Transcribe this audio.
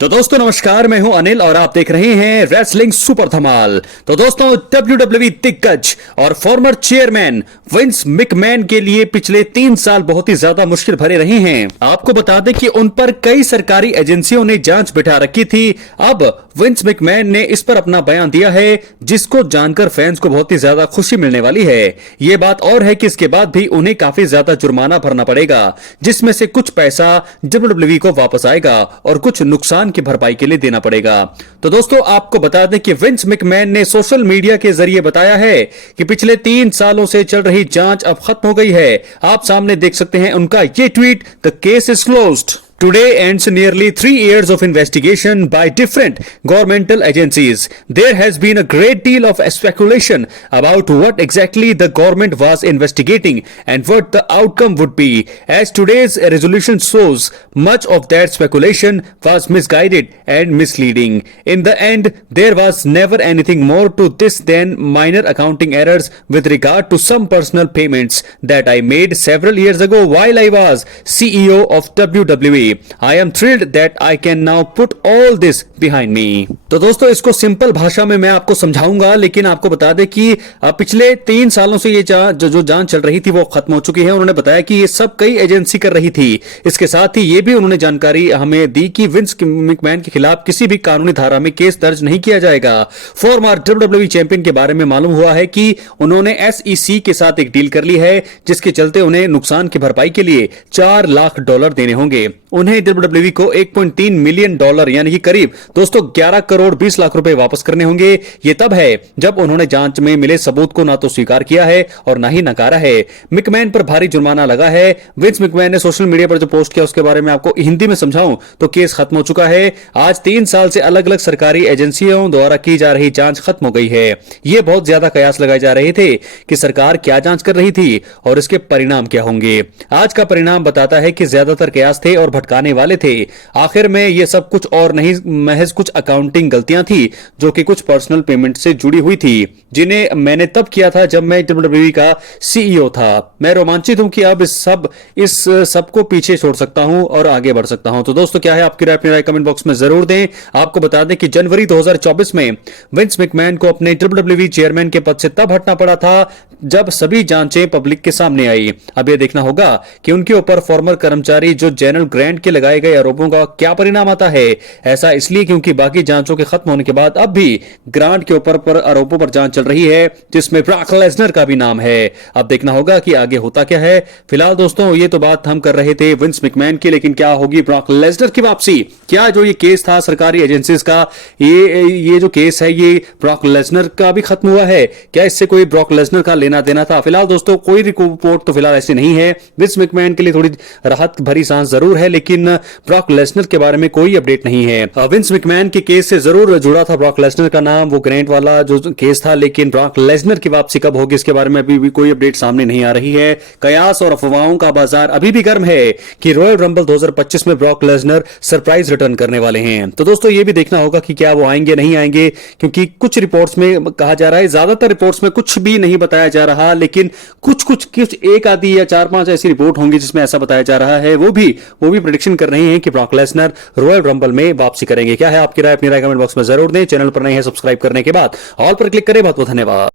तो दोस्तों नमस्कार, मैं हूं अनिल और आप देख रहे हैं रेसलिंग सुपर धमाल। तो दोस्तों WWE दिग्गज और फॉर्मर चेयरमैन विंस मैकमैन के लिए पिछले 3 साल बहुत ही ज्यादा मुश्किल भरे रहे हैं। आपको बता दें कि उन पर कई सरकारी एजेंसियों ने जांच बिठा रखी थी। अब विंस मैकमैन ने इस पर अपना बयान दिया है, जिसको जानकर फैंस को बहुत ही ज्यादा खुशी मिलने वाली है। ये बात और है कि इसके बाद भी उन्हें काफी ज्यादा जुर्माना भरना पड़ेगा, जिसमें से कुछ पैसा WWE को वापस आएगा और कुछ नुकसान की भरपाई के लिए देना पड़ेगा। तो दोस्तों आपको बता दें कि विंस मैकमैन ने सोशल मीडिया के जरिए बताया है कि पिछले 3 सालों से चल रही जांच अब खत्म हो गई है। आप सामने देख सकते हैं उनका ये tweet, the case is closed. Today ends nearly 3 years of investigation by different governmental agencies. There has been a great deal of speculation about what exactly the government was investigating and what the outcome would be. As today's resolution shows, much of that speculation was misguided and misleading. In the end, there was never anything more to this than minor accounting errors with regard to some personal payments that I made several years ago while I was CEO of WWE. I am thrilled that I can now put all this behind me. तो दोस्तों इसको simple भाषा में मैं आपको समझाऊंगा, लेकिन आपको बता दें कि पिछले 3 सालों से ये जो जांच चल रही थी वो खत्म हो चुकी है। उन्होंने बताया कि ये सब कई एजेंसी कर रही थी। इसके साथ ही ये भी उन्होंने जानकारी हमें दी कि विंस मैकमैन के खिलाफ किसी भी कानूनी धारा में केस दर्ज नहीं किया जाएगा। फॉर्मर WWE चैंपियन के बारे में मालूम हुआ है कि उन्होंने SEC के साथ एक डील कर ली है, जिसके चलते उन्हें नुकसान की भरपाई के लिए $4 लाख देने होंगे। उन्हें WWE को $1.3 मिलियन यानी कि करीब दोस्तों 11 करोड़ 20 लाख रुपए वापस करने होंगे। ये तब है जब उन्होंने जांच में मिले सबूत को ना तो स्वीकार किया है और ना ही नकारा है। मैकमैन पर भारी जुर्माना लगा है। विंस मैकमैन ने सोशल मीडिया पर जो पोस्ट किया उसके बारे में आपको हिंदी में समझाऊं तो केस खत्म हो चुका है। आज 3 साल से अलग अलग सरकारी एजेंसियों द्वारा की जा रही जांच खत्म हो गई है। ये बहुत ज्यादा कयास लगाए जा रहे थे कि सरकार क्या जांच कर रही थी और इसके परिणाम क्या होंगे। आज का परिणाम बताता है कि ज्यादातर कयास थे और भटकाने वाले थे। आखिर में ये सब कुछ और नहीं, महज कुछ अकाउंटिंग गलतियां थी जो कि कुछ पर्सनल पेमेंट से जुड़ी हुई थी, जिन्हें मैंने तब किया था जब मैं WWE का CEO था। मैं रोमांचित हूं कि अब इस सब को पीछे छोड़ सकता हूं और आगे बढ़ सकता हूं। तो दोस्तों क्या है आपकी राय? अपनी राय कमेंट बॉक्स में जरूर दें। आपको बता दें कि जनवरी 2024 में विंस मैकमैन को अपने WWE चेयरमैन के पद से तब हटना पड़ा था जब सभी जांचें पब्लिक के सामने आई। अब यह देखना होगा कि उनके ऊपर फॉर्मर कर्मचारी जो जनरल ग्रांट के लगाए गए आरोपों का क्या परिणाम आता है। ऐसा इसलिए क्योंकि बाकी जांचों के खत्म होने के बाद अब भी ग्रांट के ऊपर आरोपों पर जांच चल रही है, जिसमें ब्रॉक लेसनर का भी नाम है। अब देखना होगा कि आगे होता क्या है। फिलहाल दोस्तों ये तो बात हम कर रहे थे विंस मैकमैन की, लेकिन क्या होगी ब्रॉक लेसनर की वापसी? क्या जो ये केस था सरकारी एजेंसीज का, ये जो केस है ये ब्रॉक लेसनर का भी खत्म हुआ है? क्या इससे कोई ब्रॉक लेसनर का लेना देना था? फिलहाल दोस्तों कोई रिपोर्ट तो फिलहाल ऐसी नहीं है। विंस मैकमैन के लिए थोड़ी राहत भरी सांस जरूर है, लेकिन ब्रॉक लेसनर के बारे में कोई अपडेट नहीं है। विंस मैकमैन के केस से जरूर जुड़ा था ब्रॉक लेसनर का नाम, वो ग्रांट वाला जो केस था, लेकिन ब्रॉक लेसनर की वापसी कब होगी इसके बारे में अभी भी कोई अपडेट सामने नहीं आ रही है। कयास और अफवाहों का बाजार अभी भी गर्म है कि रॉयल रंबल 2025 में ब्रॉक लेसनर सरप्राइज रिटर्न करने वाले हैं। तो दोस्तों ये भी देखना होगा कि क्या वो आएंगे नहीं आएंगे, क्योंकि कुछ रिपोर्ट्स में कहा जा रहा है, ज्यादातर रिपोर्ट्स में कुछ भी नहीं बताया जा रहा, लेकिन कुछ एक आधी या 4-5 ऐसी रिपोर्ट होंगी जिसमें ऐसा बताया जा रहा है। वो भी प्रेडिक्शन कर रही हैं कि ब्रॉक लेसनर रॉयल रंबल में वापसी करेंगे। क्या है आपकी राय? अपनी राय कमेंट बॉक्स में जरूर दें। चैनल पर नए हैं सब्सक्राइब करने के बाद ऑल पर क्लिक करें। बहुत बहुत धन्यवाद।